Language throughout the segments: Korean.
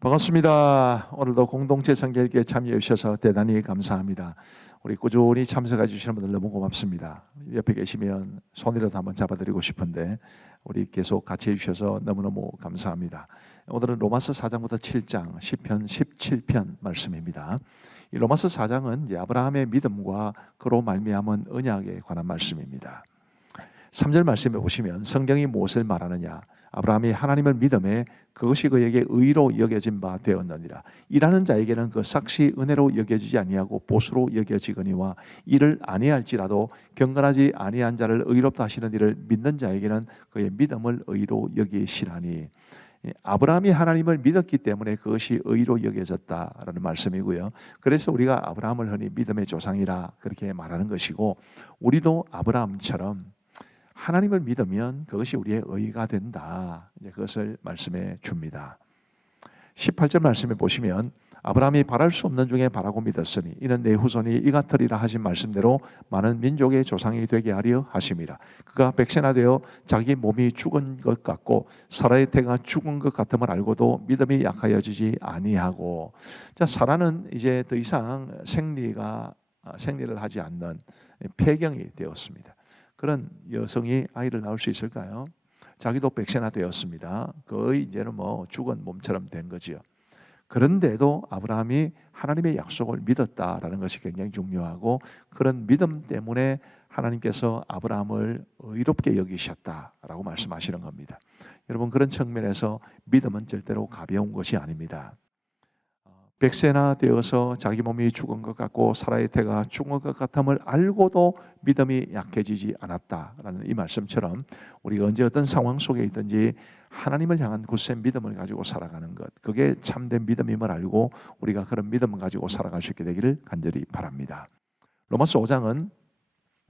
반갑습니다. 오늘도 공동체 성결기에 참여해 주셔서 대단히 감사합니다. 우리 꾸준히 참석해 주시는 분들 너무 고맙습니다. 옆에 계시면 손이라도 한번 잡아드리고 싶은데 우리 계속 같이 해주셔서 너무너무 감사합니다. 오늘은 로마서 4장부터 7장 10편 17편 말씀입니다. 이 로마서 4장은 이제 아브라함의 믿음과 그로 말미암은 언약에 관한 말씀입니다. 3절 말씀에 보시면 성경이 무엇을 말하느냐 아브라함이 하나님을 믿음에 그것이 그에게 의로 여겨진 바 되었느니라 일하는 자에게는 그 삭시 은혜로 여겨지지 아니하고 보수로 여겨지거니와 이를 아니할지라도 경건하지 아니한 자를 의롭다 하시는 이를 믿는 자에게는 그의 믿음을 의로 여기시라니 예, 아브라함이 하나님을 믿었기 때문에 그것이 의로 여겨졌다라는 말씀이고요. 그래서 우리가 아브라함을 흔히 믿음의 조상이라 그렇게 말하는 것이고 우리도 아브라함처럼 하나님을 믿으면 그것이 우리의 의가 된다. 이제 그것을 말씀해 줍니다. 18절 말씀에 보시면 아브라함이 바랄 수 없는 중에 바라고 믿었으니 이는 내 후손이 이 같으리라 하신 말씀대로 많은 민족의 조상이 되게 하려 하심이라. 그가 백세나 되어 자기 몸이 죽은 것 같고 사라의 태가 죽은 것 같음을 알고도 믿음이 약하여지지 아니하고 자 사라는 이제 더 이상 생리가 생리를 하지 않는 폐경이 되었습니다. 그런 여성이 아이를 낳을 수 있을까요? 자기도 백세나 되었습니다. 거의 이제는 뭐 죽은 몸처럼 된 거지요. 그런데도 아브라함이 하나님의 약속을 믿었다라는 것이 굉장히 중요하고 그런 믿음 때문에 하나님께서 아브라함을 의롭게 여기셨다라고 말씀하시는 겁니다. 여러분 그런 측면에서 믿음은 절대로 가벼운 것이 아닙니다. 백세나 되어서 자기 몸이 죽은 것 같고 사라의 태가 죽은 것 같음을 알고도 믿음이 약해지지 않았다라는 이 말씀처럼 우리가 언제 어떤 상황 속에 있든지 하나님을 향한 굳센 믿음을 가지고 살아가는 것 그게 참된 믿음임을 알고 우리가 그런 믿음을 가지고 살아갈 수 있게 되기를 간절히 바랍니다. 로마서 5장은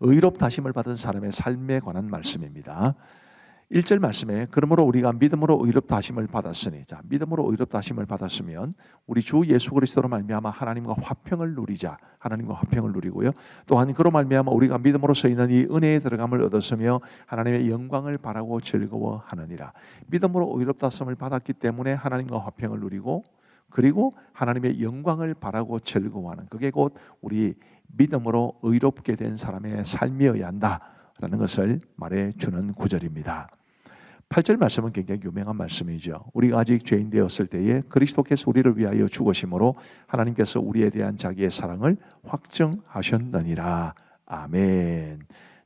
의롭 다심을 받은 사람의 삶에 관한 말씀입니다. 1절 말씀에 그러므로 우리가 믿음으로 의롭다 하심을 받았으니 자 믿음으로 의롭다 하심을 받았으면 우리 주 예수 그리스도로 말미암아 하나님과 화평을 누리자 하나님과 화평을 누리고요 또한 그로 말미암아 우리가 믿음으로써 있는 이 은혜에 들어감을 얻었으며 하나님의 영광을 바라고 즐거워하느니라 믿음으로 의롭다 하심을 받았기 때문에 하나님과 화평을 누리고 그리고 하나님의 영광을 바라고 즐거워하는 그게 곧 우리 믿음으로 의롭게 된 사람의 삶이어야 한다라는 것을 말해 주는 구절입니다. 8절 말씀은 굉장히 유명한 말씀이죠. 우리가 아직 죄인 되었을 때에 그리스도께서 우리를 위하여 죽으심으로 하나님께서 우리에 대한 자기의 사랑을 확증하셨느니라. 아멘.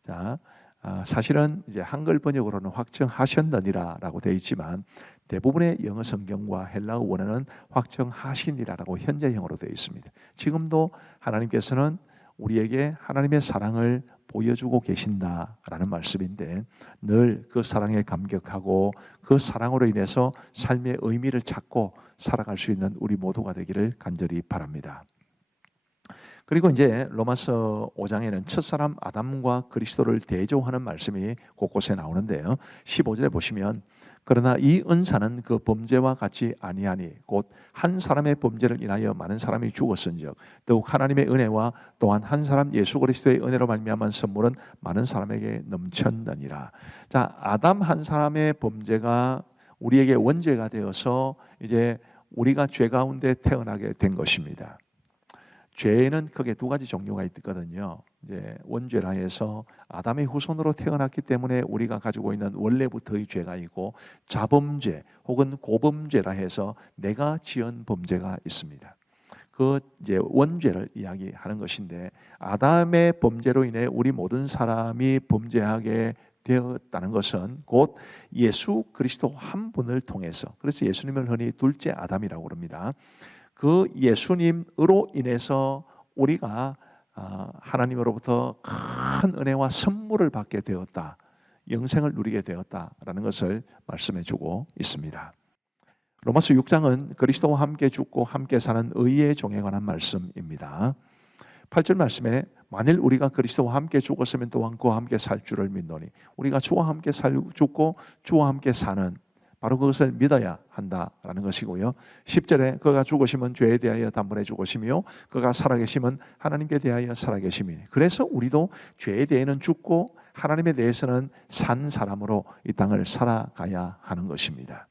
자, 아, 사실은 이제 한글 번역으로는 확증하셨느니라라고 되어 있지만 대부분의 영어 성경과 헬라어 원어는 확정하시니라라고 현재형으로 되어 있습니다. 지금도 하나님께서는 우리에게 하나님의 사랑을 보여주고 계신다라는 말씀인데 늘 그 사랑에 감격하고 그 사랑으로 인해서 삶의 의미를 찾고 살아갈 수 있는 우리 모두가 되기를 간절히 바랍니다. 그리고 이제 로마서 5장에는 첫사람 아담과 그리스도를 대조하는 말씀이 곳곳에 나오는데요. 15절에 보시면 그러나 이 은사는 그 범죄와 같이 아니하니 곧 한 사람의 범죄를 인하여 많은 사람이 죽었은즉 더욱 하나님의 은혜와 또한 한 사람 예수 그리스도의 은혜로 말미암은 선물은 많은 사람에게 넘쳤느니라. 자, 아담 한 사람의 범죄가 우리에게 원죄가 되어서 이제 우리가 죄 가운데 태어나게 된 것입니다. 죄는 크게 두 가지 종류가 있거든요. 이제 원죄라 해서 아담의 후손으로 태어났기 때문에 우리가 가지고 있는 원래부터의 죄가 있고 자범죄 혹은 고범죄라 해서 내가 지은 범죄가 있습니다. 그 이제 원죄를 이야기하는 것인데 아담의 범죄로 인해 우리 모든 사람이 범죄하게 되었다는 것은 곧 예수 그리스도 한 분을 통해서 그래서 예수님을 흔히 둘째 아담이라고 그럽니다. 그 예수님으로 인해서 우리가 아, 하나님으로부터 큰 은혜와 선물을 받게 되었다. 영생을 누리게 되었다라는 것을 말씀해 주고 있습니다. 로마서 6장은 그리스도와 함께 죽고 함께 사는 의의 종에 관한 말씀입니다. 8절 말씀에 만일 우리가 그리스도와 함께 죽었으면 또한 그와 함께 살 줄을 믿노니 우리가 주와 함께 살 죽고 주와 함께 사는 바로 그것을 믿어야 한다라는 것이고요. 10절에 그가 죽으시면 죄에 대하여 단번에 죽으시며 그가 살아계시면 하나님께 대하여 살아계심이니 그래서 우리도 죄에 대해는 죽고 하나님에 대해서는 산 사람으로 이 땅을 살아가야 하는 것입니다.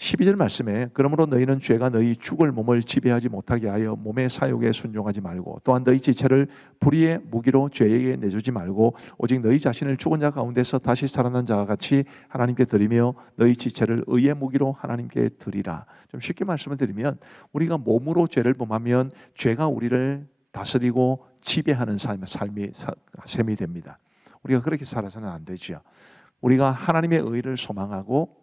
12절 말씀에 그러므로 너희는 죄가 너희 죽을 몸을 지배하지 못하게 하여 몸의 사욕에 순종하지 말고 또한 너희 지체를 불의의 무기로 죄에게 내주지 말고 오직 너희 자신을 죽은 자 가운데서 다시 살아난 자와 같이 하나님께 드리며 너희 지체를 의의 무기로 하나님께 드리라. 좀 쉽게 말씀을 드리면 우리가 몸으로 죄를 범하면 죄가 우리를 다스리고 지배하는 삶, 삶이 사- 셈이 됩니다. 우리가 그렇게 살아서는 안 되지요. 우리가 하나님의 의를 소망하고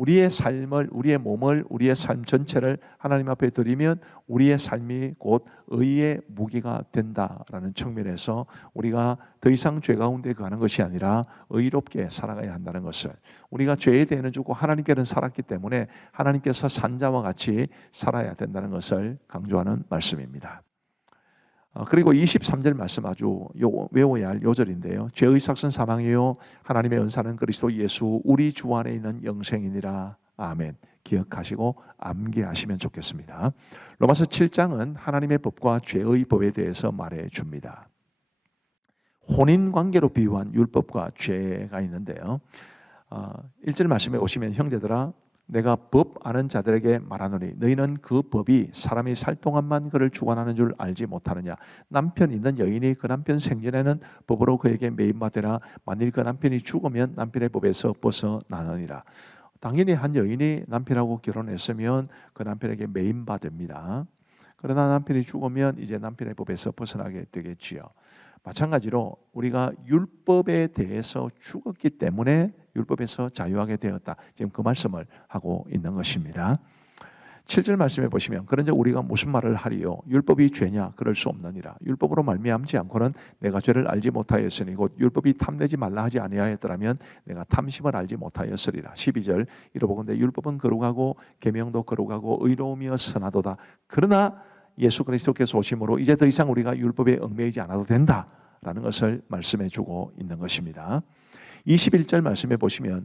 우리의 삶을 우리의 몸을 우리의 삶 전체를 하나님 앞에 드리면 우리의 삶이 곧 의의 무기가 된다라는 측면에서 우리가 더 이상 죄 가운데 가는 것이 아니라 의롭게 살아가야 한다는 것을 우리가 죄에 대해는 주고 하나님께는 살았기 때문에 하나님께서 산자와 같이 살아야 된다는 것을 강조하는 말씀입니다. 어, 그리고 23절 말씀 아주 요, 외워야 할 요절인데요. 죄의 삭은 사망이요 하나님의 은사는 그리스도 예수 우리 주 안에 있는 영생이니라. 아멘. 기억하시고 암기하시면 좋겠습니다. 로마서 7장은 하나님의 법과 죄의 법에 대해서 말해 줍니다. 혼인 관계로 비유한 율법과 죄가 있는데요. 어, 1절 말씀에 오시면 형제들아 내가 법 아는 자들에게 말하노니 너희는 그 법이 사람이 살 동안만 그를 주관하는 줄 알지 못하느냐? 남편 있는 여인이 그 남편 생전에는 법으로 그에게 매임받으라 만일 그 남편이 죽으면 남편의 법에서 벗어나느니라. 당연히 한 여인이 남편하고 결혼했으면 그 남편에게 매임받습니다. 그러나 남편이 죽으면 이제 남편의 법에서 벗어나게 되겠지요 마찬가지로 우리가 율법에 대해서 죽었기 때문에 율법에서 자유하게 되었다. 지금 그 말씀을 하고 있는 것입니다. 7절 말씀해 보시면 그런즉 우리가 무슨 말을 하리요? 율법이 죄냐? 그럴 수 없느니라. 율법으로 말미암지 않고는 내가 죄를 알지 못하였으니 곧 율법이 탐내지 말라 하지 아니하였더라면 내가 탐심을 알지 못하였으리라. 12절. 이러보건대 율법은 거룩하고 계명도 거룩하고 의로우며 선하도다. 그러나 예수 그리스도께서 오심으로 이제 더 이상 우리가 율법에 얽매이지 않아도 된다라는 것을 말씀해 주고 있는 것입니다. 21절 말씀해 보시면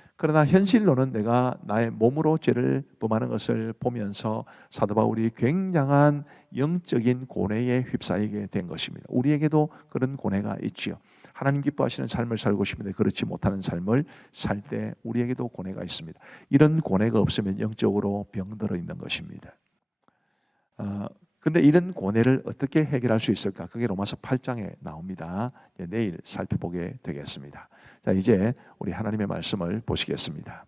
그러나 현실로는 내가 나의 몸으로 죄를 범하는 것을 보면서 사도 바울이 굉장한 영적인 고뇌에 휩싸이게 된 것입니다. 우리에게도 그런 고뇌가 있지요. 하나님 기뻐하시는 삶을 살고 싶은데 그렇지 못하는 삶을 살 때 우리에게도 고뇌가 있습니다. 이런 고뇌가 없으면 영적으로 병들어 있는 것입니다. 어, 근데 이런 고뇌를 어떻게 해결할 수 있을까? 그게 로마서 8장에 나옵니다. 내일 살펴보게 되겠습니다. 자, 이제 우리 하나님의 말씀을 보시겠습니다.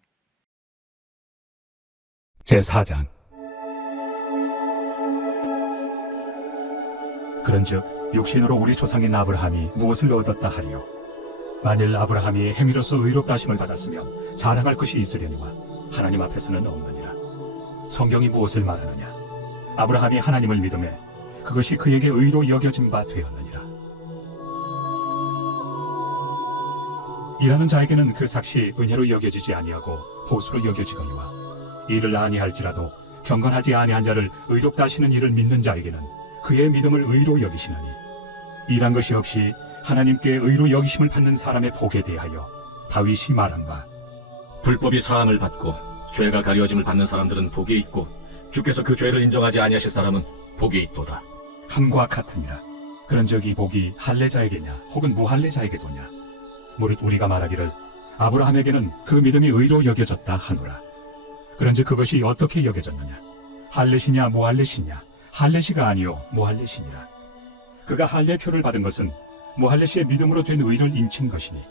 제4장. 그런즉 육신으로 우리 조상인 아브라함이 무엇을 얻었다 하리요? 만일 아브라함이 행위로서 의롭다 하심을 받았으면 자랑할 것이 있으려니와 하나님 앞에서는 없느니라. 성경이 무엇을 말하느냐? 아브라함이 하나님을 믿음에 그것이 그에게 의로 여겨진 바 되었느니라 일하는 자에게는 그 삭시 은혜로 여겨지지 아니하고 보수로 여겨지거니와 이를 아니할지라도 경건하지 아니한 자를 의롭다 하시는 이를 믿는 자에게는 그의 믿음을 의로 여기시나니 일한 것이 없이 하나님께 의로 여기심을 받는 사람의 복에 대하여 다윗이 말한 바 불법이 사함을 받고 죄가 가려짐을 받는 사람들은 복이 있고 주께서 그 죄를 인정하지 아니하실 사람은 복이 있도다. 함과 같으니라. 그런즉 이 복이 할례자에게냐 혹은 무할례자에게도냐 무릇 우리가 말하기를 아브라함에게는 그 믿음이 의로 여겨졌다 하노라. 그런즉 그것이 어떻게 여겨졌느냐? 할례시냐 무할례시냐? 할례시가 아니요 무할례시니라. 그가 할례표를 받은 것은 무할례시의 믿음으로 된 의를 인친 것이니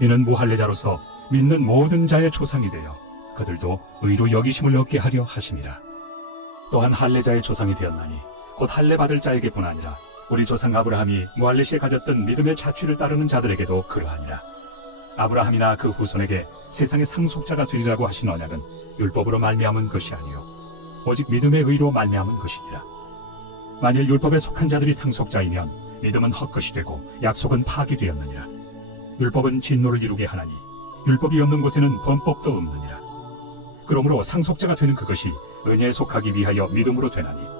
이는 무할례자로서 믿는 모든 자의 조상이 되어 그들도 의로 여기심을 얻게 하려 하심이라. 또한 할례자의 조상이 되었나니 곧 할례 받을 자에게뿐 아니라 우리 조상 아브라함이 무할레시에 가졌던 믿음의 자취를 따르는 자들에게도 그러하니라. 아브라함이나 그 후손에게 세상의 상속자가 되리라고 하신 언약은 율법으로 말미암은 것이 아니요 오직 믿음의 의로 말미암은 것이니라. 만일 율법에 속한 자들이 상속자이면 믿음은 헛것이 되고 약속은 파기되었느니라. 율법은 진노를 이루게 하나니 율법이 없는 곳에는 범법도 없느니라. 그러므로 상속자가 되는 그것이 은혜에 속하기 위하여 믿음으로 되나니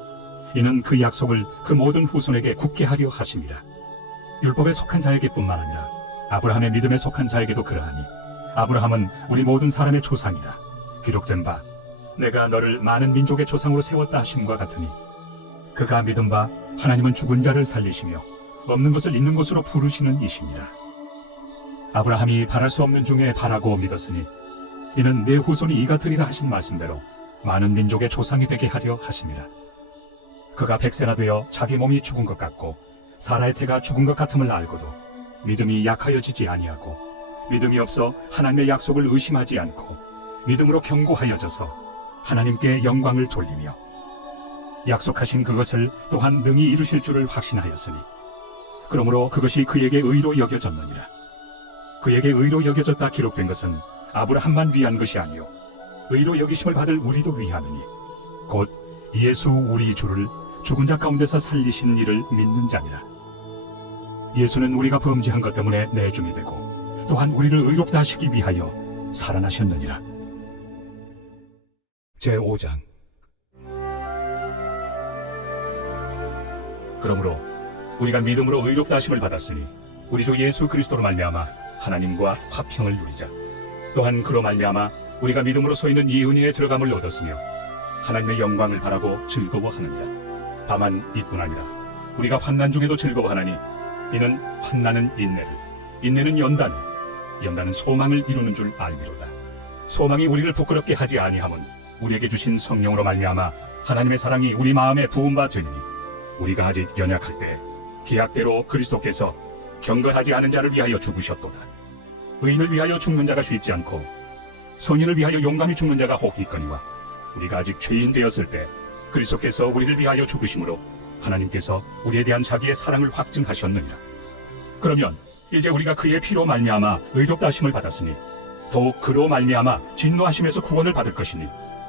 이는 그 약속을 그 모든 후손에게 굳게 하려 하심이라. 율법에 속한 자에게뿐만 아니라 아브라함의 믿음에 속한 자에게도 그러하니 아브라함은 우리 모든 사람의 조상이라. 기록된 바 내가 너를 많은 민족의 조상으로 세웠다 하심과 같으니 그가 믿은 바 하나님은 죽은 자를 살리시며 없는 것을 있는 것으로 부르시는 이시니라. 아브라함이 바랄 수 없는 중에 바라고 믿었으니 이는 내 후손이 이 같으리라 하신 말씀대로 많은 민족의 조상이 되게 하려 하심이라 그가 백세나 되어 자기 몸이 죽은 것 같고 사라의 태가 죽은 것 같음을 알고도 믿음이 약하여지지 아니하고 믿음이 없어 하나님의 약속을 의심하지 않고 믿음으로 견고하여져서 하나님께 영광을 돌리며 약속하신 그것을 또한 능히 이루실 줄을 확신하였으니 그러므로 그것이 그에게 의로 여겨졌느니라. 그에게 의로 여겨졌다 기록된 것은 아브라함만 위한 것이 아니요. 의로 여기심을 받을 우리도 위하느니 곧 예수 우리 주를 죽은 자 가운데서 살리신 이를 믿는 자니라. 예수는 우리가 범죄한 것 때문에 내줌이 되고 또한 우리를 의롭다 하시기 위하여 살아나셨느니라. 제5장. 그러므로 우리가 믿음으로 의롭다 하심을 받았으니 우리 주 예수 그리스도로 말미암아 하나님과 화평을 누리자. 또한 그로 말미암아 우리가 믿음으로 서 있는 이 은혜에 들어감을 얻었으며 하나님의 영광을 바라고 즐거워하느니라 다만 이뿐 아니라 우리가 환난 중에도 즐거워하나니 이는 환난은 인내를 인내는 연단을 연단은 소망을 이루는 줄 알미로다. 소망이 우리를 부끄럽게 하지 아니함은 우리에게 주신 성령으로 말미암아 하나님의 사랑이 우리 마음에 부은 바 되니 우리가 아직 연약할 때 계약대로 그리스도께서 경건하지 않은 자를 위하여 죽으셨도다. 의인을 위하여 죽는 자가 쉽지 않고 선인을 위하여 용감히 죽는 자가 혹 있거니와 우리가 아직 죄인 되었을 때 그리스도께서 우리를 위하여 죽으심으로 하나님께서 우리에 대한 자기의 사랑을 확증하셨느니라. 그러면 이제 우리가 그의 피로 말미암아 의롭다 하심을 받았으니 더욱 그로 말미암아 진노하심에서 구원을 받을 것이니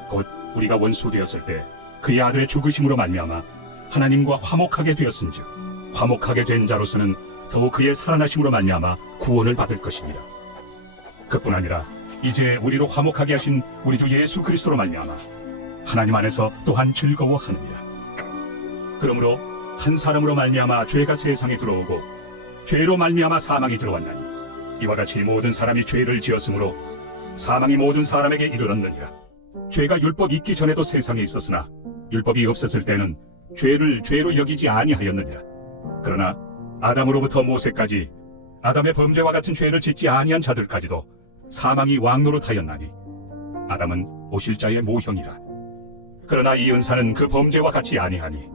곧 우리가 원수 되었을 때 그의 아들의 죽으심으로 말미암아 하나님과 화목하게 되었은즉 화목하게 된 자로서는 더욱 그의 살아나심으로 말미암아 구원을 받을 것이니라. 그뿐 아니라 이제 우리로 화목하게 하신 우리 주 예수 그리스도로 말미암아 하나님 안에서 또한 즐거워하느니라. 그러므로 한 사람으로 말미암아 죄가 세상에 들어오고 죄로 말미암아 사망이 들어왔나니 이와 같이 모든 사람이 죄를 지었으므로 사망이 모든 사람에게 이르렀느니라. 죄가 율법 있기 전에도 세상에 있었으나 율법이 없었을 때는 죄를 죄로 여기지 아니하였느니라. 그러나 아담으로부터 모세까지 아담의 범죄와 같은 죄를 짓지 아니한 자들까지도 사망이 왕노릇하였나니 아담은 오실 자의 모형이라. 그러나 이 은사는 그 범죄와 같이 아니하니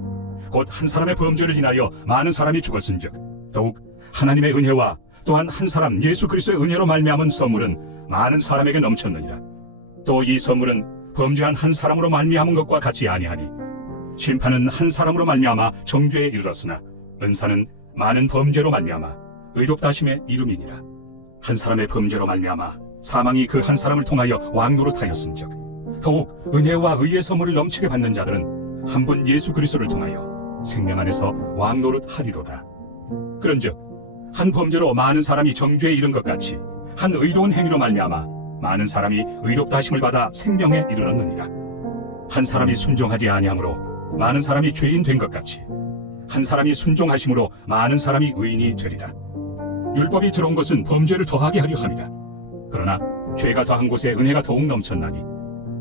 곧 한 사람의 범죄를 인하여 많은 사람이 죽었은즉 더욱 하나님의 은혜와 또한 한 사람 예수 그리스도의 은혜로 말미암은 선물은 많은 사람에게 넘쳤느니라. 또 이 선물은 범죄한 한 사람으로 말미암은 것과 같이 아니하니 심판은 한 사람으로 말미암아 정죄에 이르렀으나 은사는 많은 범죄로 말미암아 의롭다 하심의 이름이니라. 한 사람의 범죄로 말미암아 사망이 그 한 사람을 통하여 왕노릇하였음즉 더욱 은혜와 의의 선물을 넘치게 받는 자들은 한 분 예수 그리스도를 통하여 생명 안에서 왕 노릇 하리로다. 그런즉 한 범죄로 많은 사람이 정죄에 이른 것 같이 한 의로운 행위로 말미암아 많은 사람이 의롭다 하심을 받아 생명에 이르렀느니라. 한 사람이 순종하지 아니하므로 많은 사람이 죄인 된 것 같이 한 사람이 순종하심으로 많은 사람이 의인이 되리라. 율법이 들어온 것은 범죄를 더하게 하려 함이라. 그러나 죄가 더한 곳에 은혜가 더욱 넘쳤나니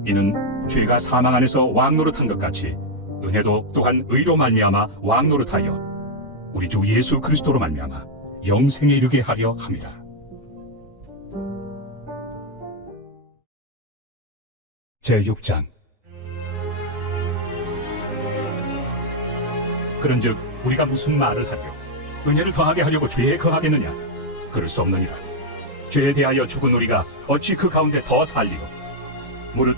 이는 죄가 사망 안에서 왕노릇한 것 같이 은혜도 또한 의로 말미암아 왕노릇하여 우리 주 예수 그리스도로 말미암아 영생에 이르게 하려 함이라. 제 6장. 그런즉 우리가 무슨 말을 하려 은혜를 더하게 하려고 죄에 거하겠느냐? 그럴 수 없느니라. 죄에 대하여 죽은 우리가 어찌 그 가운데 더 살리요 무릇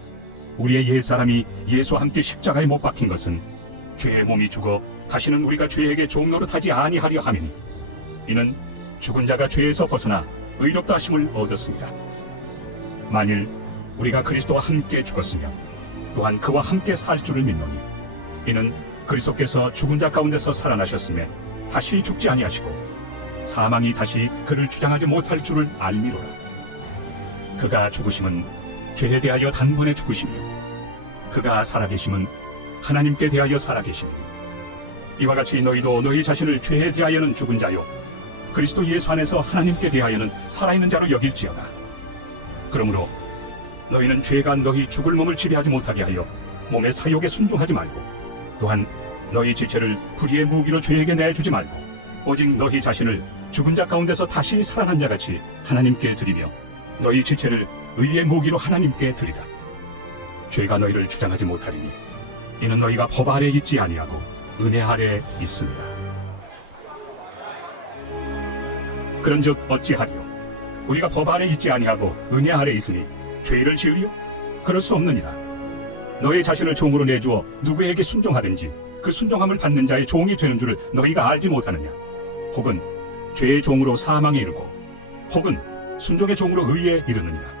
우리의 옛 사람이 예수와 함께 십자가에 못 박힌 것은 죄의 몸이 죽어 다시는 우리가 죄에게 종노릇하지 아니하려 함이니 이는 죽은 자가 죄에서 벗어나 의롭다 하심을 얻었습니다. 만일 우리가 그리스도와 함께 죽었으면 또한 그와 함께 살 줄을 믿노니 이는 그리스도께서 죽은 자 가운데서 살아나셨음에 다시 죽지 아니하시고 사망이 다시 그를 주장하지 못할 줄을 알미로라. 그가 죽으심은 죄에 대하여 단번에 죽으시며 그가 살아계심은 하나님께 대하여 살아계심이니 이와 같이 너희도 너희 자신을 죄에 대하여는 죽은 자요 그리스도 예수 안에서 하나님께 대하여는 살아있는 자로 여길지어다. 그러므로 너희는 죄가 너희 죽을 몸을 지배하지 못하게 하여 몸의 사욕에 순종하지 말고 또한 너희 지체를 불의의 무기로 죄에게 내주지 말고 오직 너희 자신을 죽은 자 가운데서 다시 살아난 자 같이 하나님께 드리며 너희 지체를 의의 무기로 하나님께 드리라. 죄가 너희를 주장하지 못하리니 이는 너희가 법 아래 있지 아니하고 은혜 아래 있습니다. 그런즉 어찌하리요? 우리가 법 아래 있지 아니하고 은혜 아래 있으니 죄를 지으리요? 그럴 수 없느니라. 너희 자신을 종으로 내주어 누구에게 순종하든지 그 순종함을 받는 자의 종이 되는 줄을 너희가 알지 못하느냐? 혹은 죄의 종으로 사망에 이르고 혹은 순종의 종으로 의에 이르느니라.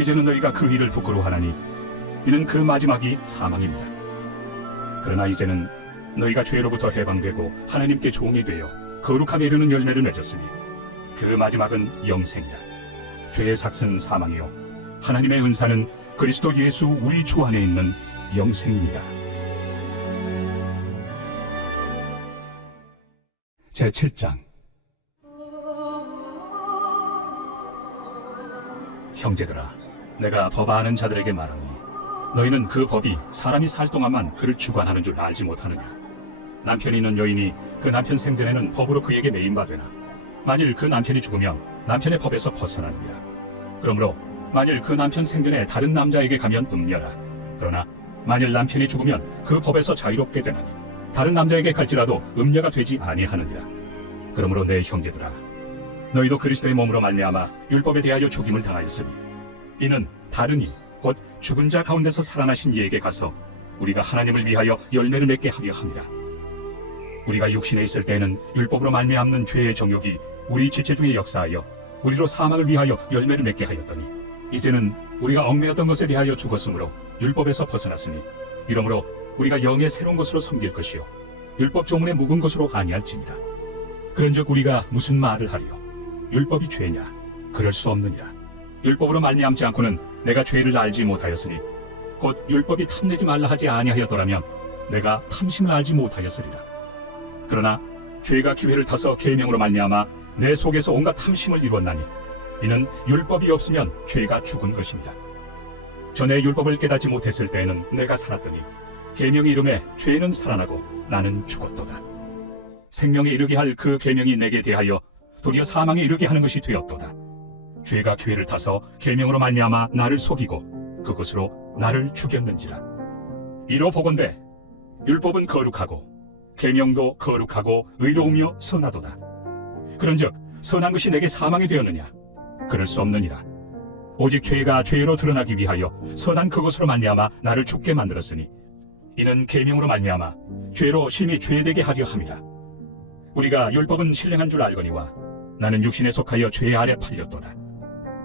이제는 너희가 그 일을 부끄러워하나니 이는 그 마지막이 사망입니다. 그러나 이제는 너희가 죄로부터 해방되고 하나님께 종이 되어 거룩함에 이르는 열매를 맺었으니 그 마지막은 영생이다. 죄의 삭은 사망이요 하나님의 은사는 그리스도 예수 우리 주 안에 있는 영생입니다. 제 7장 형제들아 내가 법 아는 자들에게 말하노니 너희는 그 법이 사람이 살 동안만 그를 주관하는 줄 알지 못하느냐? 남편이 있는 여인이 그 남편 생전에는 법으로 그에게 되나? 만일 그 남편이 죽으면 남편의 법에서 벗어나느니라. 그러므로 만일 그 남편 생전에 다른 남자에게 가면 음녀라. 그러나 만일 남편이 죽으면 그 법에서 자유롭게 되나니 다른 남자에게 갈지라도 음녀가 되지 아니하느니라. 그러므로 내 형제들아 너희도 그리스도의 몸으로 말미암아 율법에 대하여 죽임을 당하였으니 이는 다른 이 곧 죽은 자 가운데서 살아나신 이에게 가서 우리가 하나님을 위하여 열매를 맺게 하려 함이라. 우리가 육신에 있을 때에는 율법으로 말미암는 죄의 정욕이 우리 지체 중에 역사하여 우리로 사망을 위하여 열매를 맺게 하였더니 이제는 우리가 얽매였던 것에 대하여 죽었으므로 율법에서 벗어났으니 이러므로 우리가 영의 새로운 것으로 섬길 것이요 율법 조문에 묵은 것으로 아니할지니라. 그런즉 우리가 무슨 말을 하리요? 율법이 죄냐? 그럴 수 없느니라. 율법으로 말미암지 않고는 내가 죄를 알지 못하였으니 곧 율법이 탐내지 말라 하지 아니하였더라면 내가 탐심을 알지 못하였으리라. 그러나 죄가 기회를 타서 계명으로 말미암아 내 속에서 온갖 탐심을 이루었나니 이는 율법이 없으면 죄가 죽은 것입니다. 전에 율법을 깨닫지 못했을 때에는 내가 살았더니 계명의 이름에 죄는 살아나고 나는 죽었도다. 생명에 이르게 할 그 계명이 내게 대하여 도리어 사망에 이르게 하는 것이 되었도다. 죄가 기회를 타서 계명으로 말미암아 나를 속이고 그것으로 나를 죽였는지라. 이로 보건대 율법은 거룩하고 계명도 거룩하고 의로우며 선하도다. 그런즉 선한 것이 내게 사망이 되었느냐? 그럴 수 없느니라. 오직 죄가 죄로 드러나기 위하여 선한 그것으로 말미암아 나를 죽게 만들었으니 이는 계명으로 말미암아 죄로 심히 죄되게 하려 함이라. 우리가 율법은 신령한 줄 알거니와 나는 육신에 속하여 죄 아래 팔렸도다.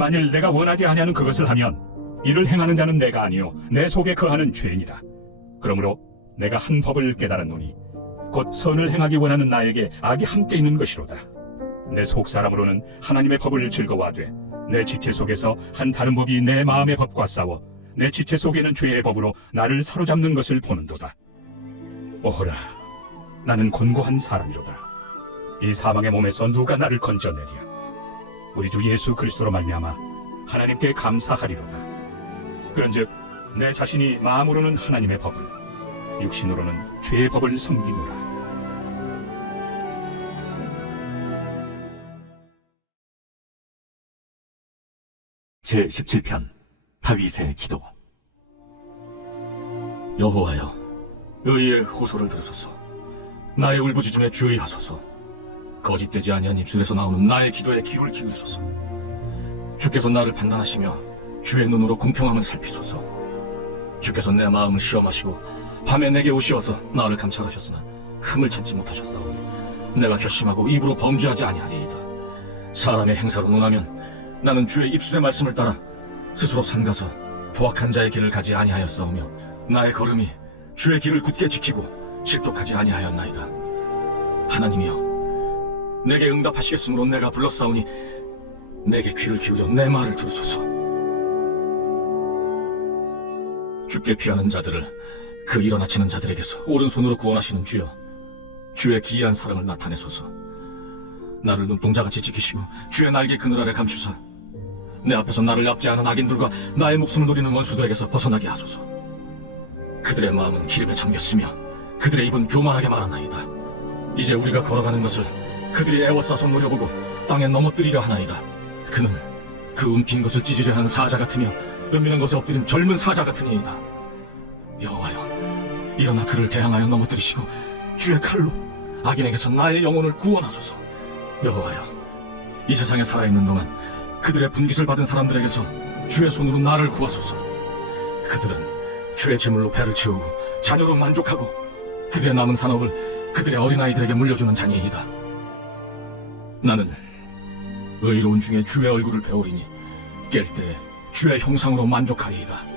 만일 내가 원하지 아니하는 그것을 하면 이를 행하는 자는 내가 아니요 내 속에 거하는 죄니라. 그러므로 내가 한 법을 깨달았노니 곧 선을 행하기 원하는 나에게 악이 함께 있는 것이로다. 내 속 사람으로는 하나님의 법을 즐거워하되 내 지체 속에서 한 다른 법이 내 마음의 법과 싸워 내 지체 속에는 죄의 법으로 나를 사로잡는 것을 보는도다. 오호라, 나는 곤고한 사람이로다. 이 사망의 몸에서 누가 나를 건져내랴? 우리 주 예수 그리스도로 말미암아 하나님께 감사하리로다. 그런즉 내 자신이 마음으로는 하나님의 법을, 육신으로는 죄의 법을 섬기노라. 제 17편 다윗의 기도 여호와여, 의의 호소를 들으소서. 나의 울부짖음에 주의하소서. 거짓되지 아니한 입술에서 나오는 나의 기도에 귀를 기울이소서. 주께서 나를 판단하시며 주의 눈으로 공평함을 살피소서. 주께서 내 마음을 시험하시고 밤에 내게 오시어서 나를 감찰하셨으나 흠을 찾지 못하셨사오니 내가 결심하고 입으로 범죄하지 아니하리이다. 사람의 행사로 논하면 나는 주의 입술의 말씀을 따라 스스로 삼가서 포악한 자의 길을 가지 아니하였사오며 나의 걸음이 주의 길을 굳게 지키고 실족하지 아니하였나이다. 하나님이여, 내게 응답하시겠으므로 내가 불렀사오니 내게 귀를 기울여 내 말을 들으소서. 주께 피하는 자들을 그 일어나치는 자들에게서 오른손으로 구원하시는 주여, 주의 기이한 사랑을 나타내소서. 나를 눈동자같이 지키시고 주의 날개 그늘 아래 감추사 내 앞에서 나를 납치하는 악인들과 나의 목숨을 노리는 원수들에게서 벗어나게 하소서. 그들의 마음은 기름에 잠겼으며 그들의 입은 교만하게 말하나이다. 이제 우리가 걸어가는 것을 그들이 애워싸서 노려보고 땅에 넘어뜨리려 하나이다. 그는 그 움킨 것을 찢으려 하는 사자 같으며 은밀한 것에 엎드린 젊은 사자 같으니이다. 여호와여, 일어나 그를 대항하여 넘어뜨리시고 주의 칼로 악인에게서 나의 영혼을 구원하소서. 여호와여, 이 세상에 살아있는 동안 그들의 분깃을 받은 사람들에게서 주의 손으로 나를 구하소서. 그들은 주의 제물로 배를 채우고 자녀로 만족하고 그들의 남은 산업을 그들의 어린아이들에게 물려주는 자녀이다. 나는 의로운 중에 주의 얼굴을 배우리니 깰 때 주의 형상으로 만족하리이다.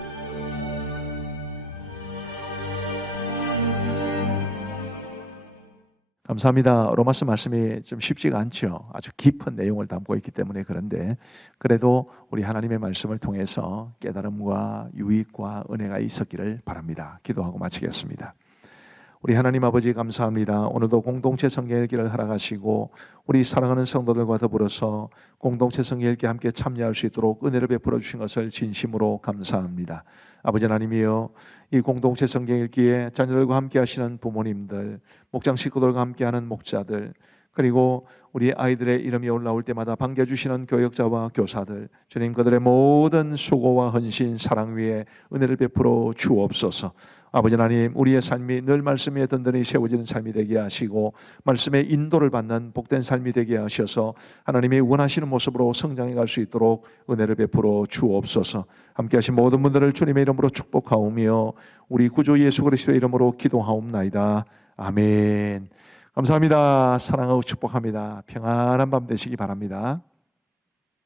감사합니다. 로마서 말씀이 좀 쉽지가 않죠. 아주 깊은 내용을 담고 있기 때문에 그런데 그래도 우리 하나님의 말씀을 통해서 깨달음과 유익과 은혜가 있었기를 바랍니다. 기도하고 마치겠습니다. 우리 하나님 아버지 감사합니다. 오늘도 공동체 성경 읽기를 허락하시고 우리 사랑하는 성도들과 더불어서 공동체 성경 읽기 함께 참여할 수 있도록 은혜를 베풀어 주신 것을 진심으로 감사합니다. 아버지 하나님이여 이 공동체 성경 읽기에 자녀들과 함께 하시는 부모님들, 목장 식구들과 함께 하는 목자들, 그리고 우리 아이들의 이름이 올라올 때마다 반겨주시는 교역자와 교사들, 주님 그들의 모든 수고와 헌신, 사랑 위에 은혜를 베풀어 주옵소서. 아버지 하나님, 우리의 삶이 늘 말씀 위에 든든히 세워지는 삶이 되게 하시고 말씀의 인도를 받는 복된 삶이 되게 하셔서 하나님이 원하시는 모습으로 성장해 갈 수 있도록 은혜를 베풀어 주옵소서. 함께 하신 모든 분들을 주님의 이름으로 축복하오며 우리 구주 예수 그리스도의 이름으로 기도하옵나이다. 아멘. 감사합니다. 사랑하고 축복합니다. 평안한 밤 되시기 바랍니다.